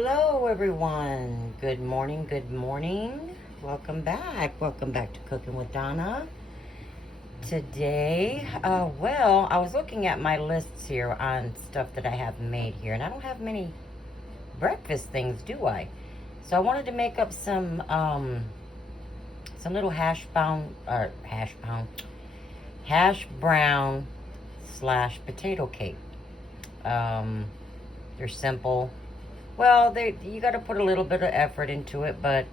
Hello everyone. Good morning, good morning. Welcome back. Welcome back to Cooking with Donna. Today, I was looking at my lists here on stuff that I have made here, and I don't have many breakfast things, do I? So I wanted to make up some little hash brown slash potato cake. They're simple. Well, you got to put a little bit of effort into it, but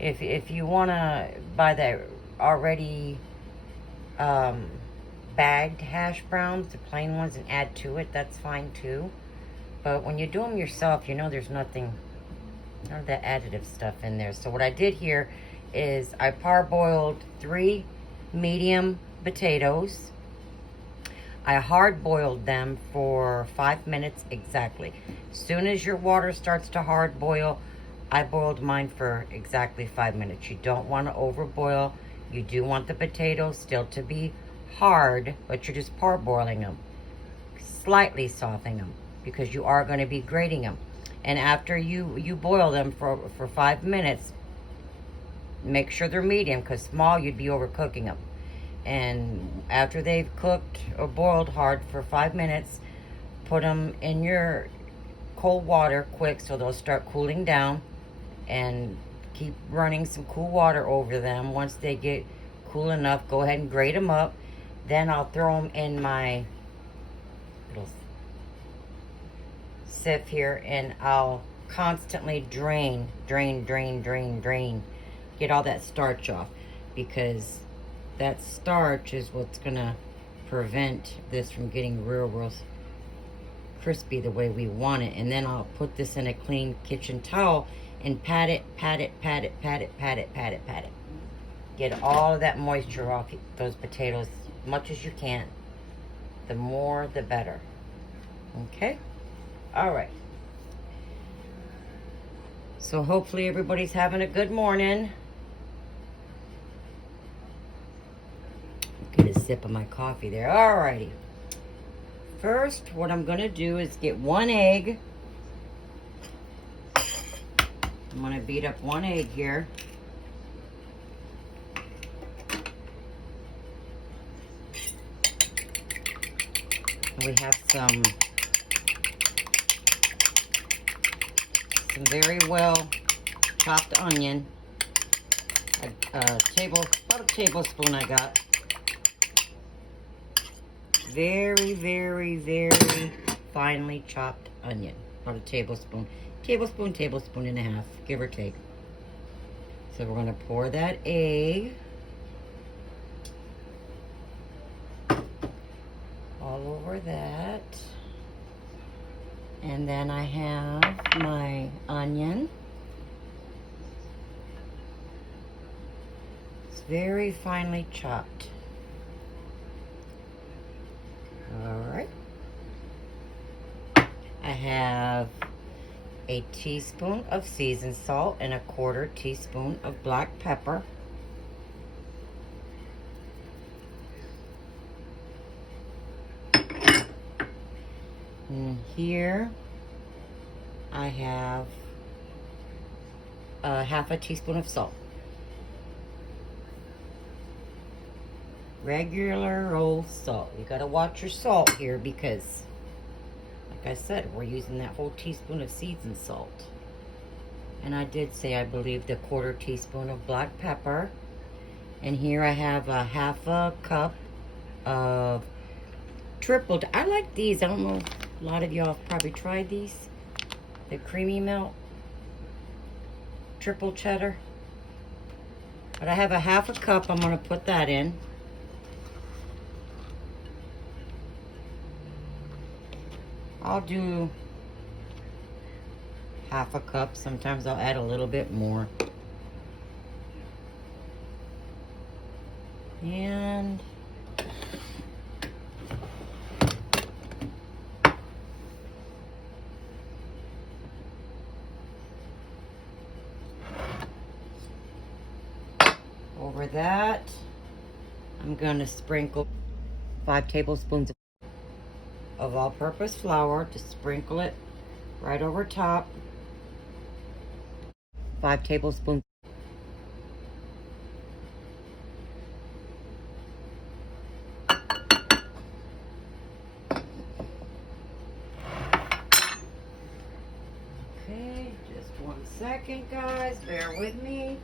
if you want to buy the already bagged hash browns, the plain ones, and add to it, that's fine too. But when you do them yourself, you know there's none of that additive stuff in there. So what I did here is I parboiled 3 medium potatoes. I hard boiled them for 5 minutes exactly. As soon as your water starts to hard boil, I boiled mine for exactly 5 minutes. You don't want to overboil. You do want the potatoes still to be hard, but you're just parboiling them, slightly softening them, because you are going to be grating them. And after you boil them for 5 minutes, make sure they're medium, because small you'd be overcooking them. And after they've cooked or boiled hard for 5 minutes, put them in your cold water quick so they'll start cooling down, and keep running some cool water over them. Once they get cool enough, go ahead and grate them up. Then I'll throw them in my little sieve here, and I'll constantly drain, get all that starch off, because that starch is what's gonna prevent this from getting real crispy the way we want it. And then I'll put this in a clean kitchen towel and pat it. Get all of that moisture off those potatoes as much as you can. The more, the better. Okay? All right. So hopefully everybody's having a good morning. Get a sip of my coffee there. Alrighty. First, what I'm going to do is get 1 egg. I'm going to beat up 1 egg here. And we have some very well chopped onion. About a tablespoon I got. Very finely chopped onion. About a tablespoon. Tablespoon and a half, give or take. So we're going to pour that egg all over that. And then I have my onion. It's very finely chopped. Alright. I have a teaspoon of seasoned salt and a 1/4 teaspoon of black pepper. And here I have a 1/2 teaspoon of salt. Regular old salt. You gotta watch your salt here, because like I said, we're using that whole teaspoon of seasoned salt. And I did say, I believe, the 1/4 teaspoon of black pepper. And here I have a 1/2 cup of tripled. I like these. I don't know, a lot of y'all have probably tried these. The creamy melt triple cheddar. But I have a 1/2 cup. I'm going to put that in. I'll do 1/2 cup. Sometimes I'll add a little bit more. And over that, I'm going to sprinkle 5 tablespoons of all-purpose flour. Just sprinkle it right over top. 5 tablespoons. Okay, just 1 second, guys. Bear with me.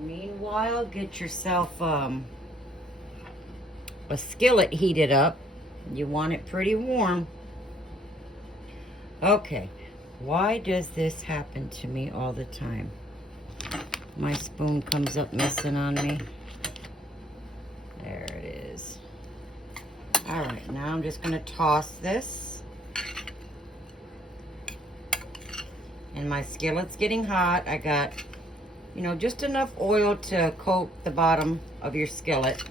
Meanwhile, get yourself a skillet heated up. You want it pretty warm. Okay, why does this happen to me all the time? My spoon comes up missing on me. There it is. All right, now I'm just gonna toss this. And my skillet's getting hot. I got, you know, just enough oil to coat the bottom of your skillet.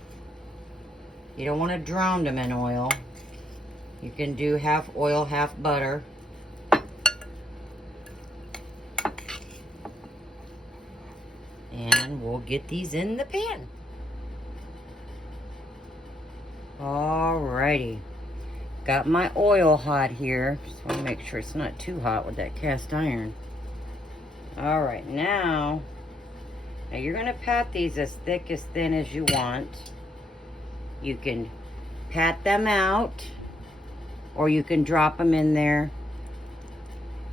You don't want to drown them in oil. You can do half oil, half butter. And we'll get these in the pan. Alrighty. Got my oil hot here. Just want to make sure it's not too hot with that cast iron. Alright, now you're going to pat these as thick, as thin as you want. You can pat them out, or you can drop them in there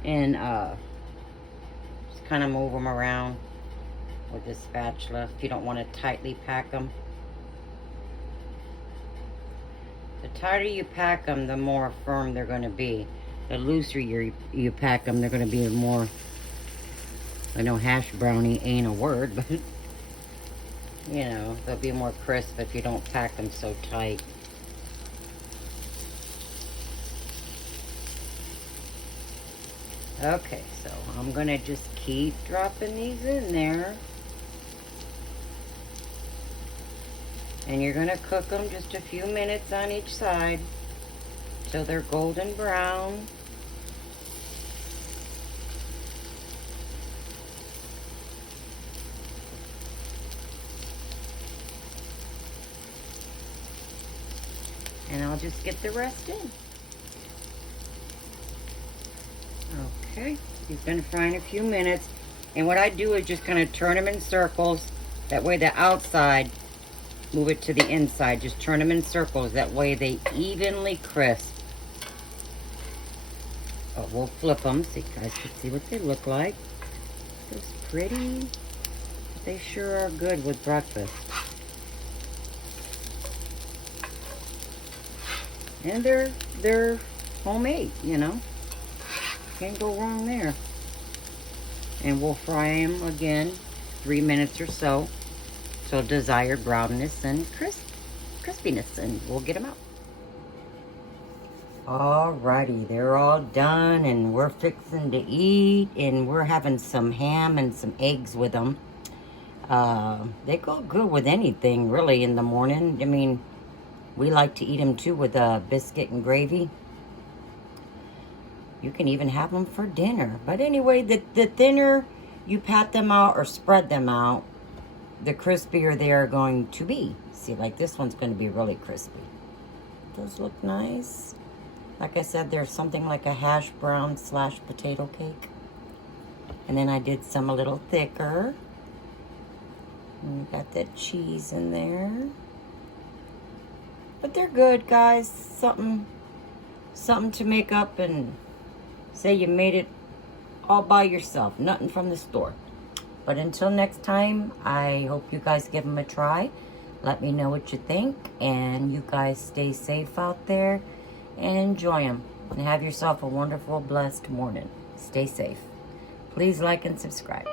and just kind of move them around with this spatula if you don't want to tightly pack them. The tighter you pack them, the more firm they're going to be. The looser you pack them, they're going to be more. I know hash brownie ain't a word, but you know, they'll be more crisp if you don't pack them so tight. Okay, so I'm gonna just keep dropping these in there. And you're gonna cook them just a few minutes on each side till they're golden brown. And I'll just get the rest in. Okay, he's been frying a few minutes. And what I do is just kind of turn them in circles. That way the outside, move it to the inside. Just turn them in circles. That way they evenly crisp. Oh, we'll flip them so you guys can see what they look like. Just pretty. They sure are good with breakfast. And they're homemade, you know. Can't go wrong there. And we'll fry them again 3 minutes or so till desired brownness and crispiness, and we'll get them out. Alrighty, they're all done and we're fixing to eat, and we're having some ham and some eggs with them. They go good with anything really in the morning. I mean, we like to eat them too with biscuit and gravy. You can even have them for dinner. But anyway, the thinner you pat them out or spread them out, the crispier they are going to be. See, like this one's going to be really crispy. Those look nice. Like I said, there's something like a hash brown / potato cake. And then I did some a little thicker. And we got that cheese in there. But they're good, guys. Something to make up and say you made it all by yourself. Nothing from the store. But until next time, I hope you guys give them a try. Let me know what you think. And you guys stay safe out there and enjoy them. And have yourself a wonderful, blessed morning. Stay safe. Please like and subscribe.